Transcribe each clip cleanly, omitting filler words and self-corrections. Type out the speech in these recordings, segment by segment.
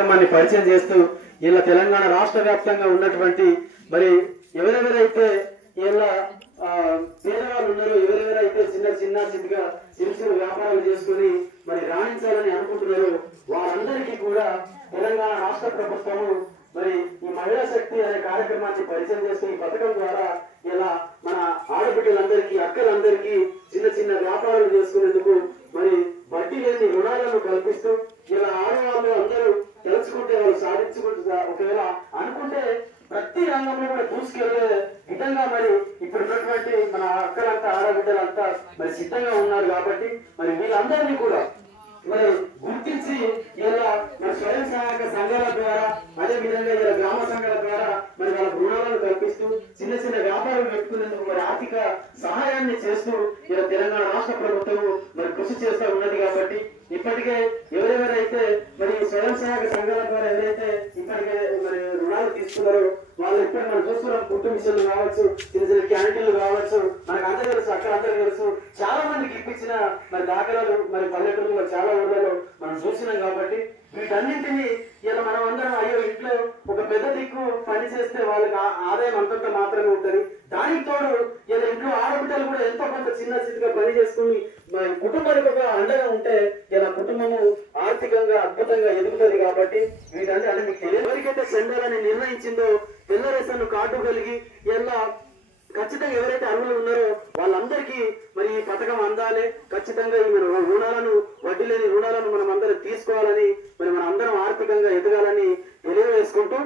కార్యక్రమాన్ని పరిచయం చేస్తూ ఇలా తెలంగాణ రాష్ట్ర వ్యాప్తంగా ఉన్నటువంటి మరి ఎవరెవరైతే ఇలా పేదవాళ్ళు ఉన్నారో, ఎవరెవరైతే చిన్నగా చిరు వ్యాపారాలు చేసుకుని మరి రాణించాలని అనుకుంటున్నారో వారందరికీ కూడా తెలంగాణ రాష్ట్ర ప్రభుత్వము మరి ఈ మహిళా శక్తి అనే కార్యక్రమాన్ని పరిచయం చేస్తూ ఈ పథకం ద్వారా ఇలా మన ఆడబిడ్డలందరికీ, అక్కలందరికీ చిన్న వ్యాపారాలు చేసుకునేందుకు మరి వడ్డీ లేని రుణాలను కల్పిస్తూ ఇలా ఆడవాళ్ళు అందరూ తెలుసుకుంటే వాళ్ళు సాధించుకుంటూ ఒకవేళ అనుకుంటే ప్రతి రంగంలో కూడా దూసుకెళ్లే విధంగా మరి ఇప్పుడు ఉన్నటువంటి మన అక్కలంతా ఆడబిడ్డలంతా మరి సిద్ధంగా ఉన్నారు. కాబట్టి మరి వీళ్ళందరినీ కూడా మరి గుర్తించి ఇలా మన స్వయం సహాయక సంఘాల ద్వారా, అదే విధంగా ఇలా గ్రామ సంఘాల ద్వారా మరి వాళ్ళ రుణాలను కల్పిస్తూ చిన్న వ్యాపారం పెట్టుకునేందుకు మరి ఆర్థిక సహాయాన్ని చేస్తూ ఇలా తెలంగాణ రాష్ట్ర ప్రభుత్వం మరి కృషి చేస్తూ ఉన్నది. కాబట్టి ఇప్పటికే ఎవరెవరైతే మరి స్వయం సహాయక సంఘాల ద్వారా ఎవరైతే ఇప్పటికే మరి రుణాలు తీసుకున్నారో వాళ్ళు ఇప్పుడు మనం చూస్తున్నాం. కుటుంబ మిషన్లు కావచ్చు, చిన్న క్యాంటీన్లు కావచ్చు, మనకు అందరూ తెలుసు, అక్కడందరూ తెలుసు. చాలా మందికి ఇప్పించిన మరి దాఖలాలు మరి పల్లెటూరులో చాలా ఊళ్ళలో మనం చూసినాం. కాబట్టి వీటన్నింటినీ ఇలా మనం అందరం అయ్యో ఇంట్లో ఒక పెద్ద దిక్కు పని చేస్తే వాళ్ళకి ఆదాయం అంతంత మాత్రమే ఉంటుంది. దానికి తోడు ఇలా ఇంట్లో ఆడబిడ్డలు కూడా ఎంతో కొంత చిన్నగా పని చేసుకుని కుటుంబానికి ఒక అండగా ఉంటే ఇలా కుటుంబము ఆర్థికంగా అద్భుతంగా ఎదుగుతుంది. కాబట్టి వీటన్ని అంటే మీకు తెలియదు. ఎవరికైతే చెందాలని నిర్ణయించిందో తెల్ల రేషన్ కార్డు కలిగి ఇలా ఖచ్చితంగా ఎవరైతే అర్హులు ఉన్నారో వాళ్ళందరికీ మరి ఈ పథకం అందాలి. ఖచ్చితంగా ఈ మన రుణాలను, వడ్డీ లేని రుణాలను మనం అందరం తీసుకోవాలని, మరి మనం అందరం ఆర్థికంగా ఎదగాలని తెలియజేసుకుంటూ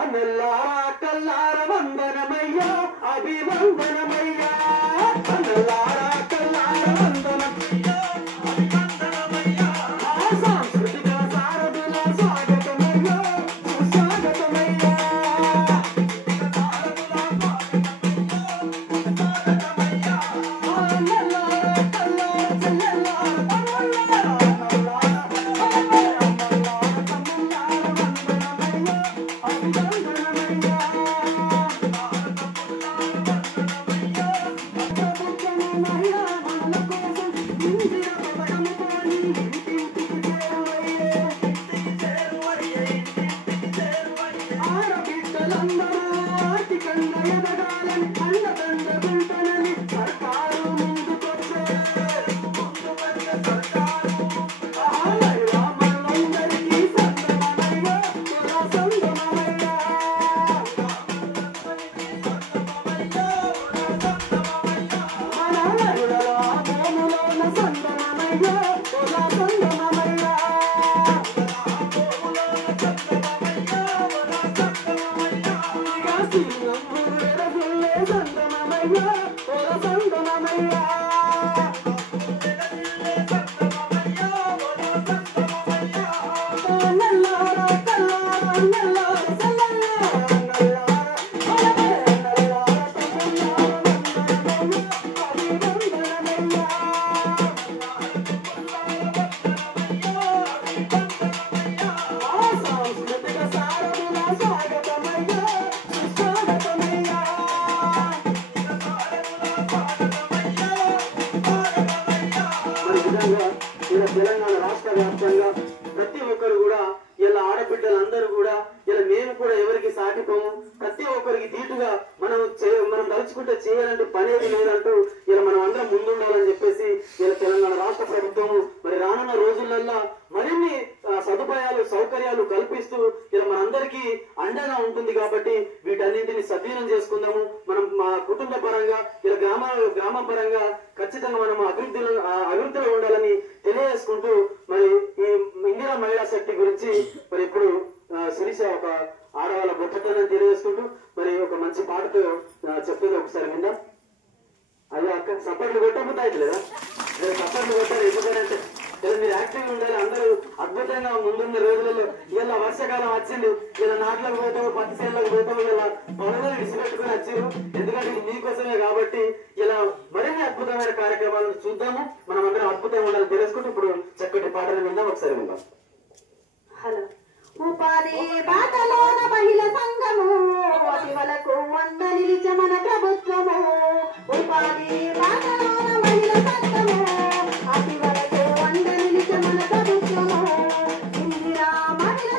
అన్నల్లారా కల్లార వందనమయ్యా, అభివందనమయ్యా, అన్నల్లారా కల్లార వందనమయ్యా, అభివందనమయ్యా, సాంస్కృతిక సారథుల స్వాగతమయ్యా, సుస్వాగతమయ్యా, తెలంగాణ రాష్ట్ర వ్యాప్తంగా ప్రతి ఒక్కరు కూడా ఇలా ఆడబిడ్డలందరూ కూడా ఇలా మేము కూడా ఎవరికి సాటిపోము, ప్రతి ఒక్కరికి దీటుగా మనం తలుచుకుంటే చేయాలంటే పని ఏది లేదంటూ ఇలా మనం అందరం ముందుండాలని చెప్పేసి ఇలా తెలంగాణ రాష్ట్ర ప్రభుత్వం మరి రానున్న రోజులల్లో మరిన్ని సదుపాయాలు, సౌకర్యాలు కల్పిస్తూ ఇలా మనందరికీ అండగా ఉంటుంది. కాబట్టి వీటన్నింటినీ సద్వినియోగం చేసుకుందాము. మనం మా కుటుంబ పరంగా ఇలా గ్రామం పరంగా ఖచ్చితంగా మనం అభివృద్ధిలో ఉండాలని తెలియజేసుకుంటూ మరి ఈ ఇందిరా మహిళా శక్తి గురించి మరి ఇప్పుడు శిరీష ఒక ఆడవాళ్ళ గొప్పతనాన్ని తెలియజేసుకుంటూ మరి ఒక మంచి పాటతో చెప్తుంది. ఒకసారి విందాం. అదే అక్క సపోర్ట్లు కొట్టకపోతే అవుతలేదా? సపోర్ట్లు కొట్టారు. ఎందుకంటే మీరు యాక్టివ్గా ఉండాలి. అందరూ అద్భుతంగా ముందున్న రోజులలో ఇలా వర్షాకాలం వచ్చింది, ఇలా నాట్లకు పోతాము, పత్తి చేనులకు పోతాము, ఇలా పొలంలో విడిచిపెట్టుకుని వచ్చారు. ఎందుకంటే ఇది మీకోసమే. కాబట్టి ఇలా మరిన్ని అద్భుతమైన కార్యక్రమాలను చూద్దాము. మనం అందరం అద్భుతంగా ఉండాలని తెలుసుకుంటూ ఇప్పుడు చక్కటి పాటలు విందాం. ఒకసారి విందాం. హలో. ఉపాధి బాటలోన మహిళ సంఘము అతివలకు వంద నిలిచ మన ప్రభుత్వము. ఉపాధి బాటలోన మహిళ సంఘము అతివలకు వంద నిలిచ మన ప్రభుత్వము. ఇందిరా మహిళ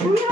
జీవ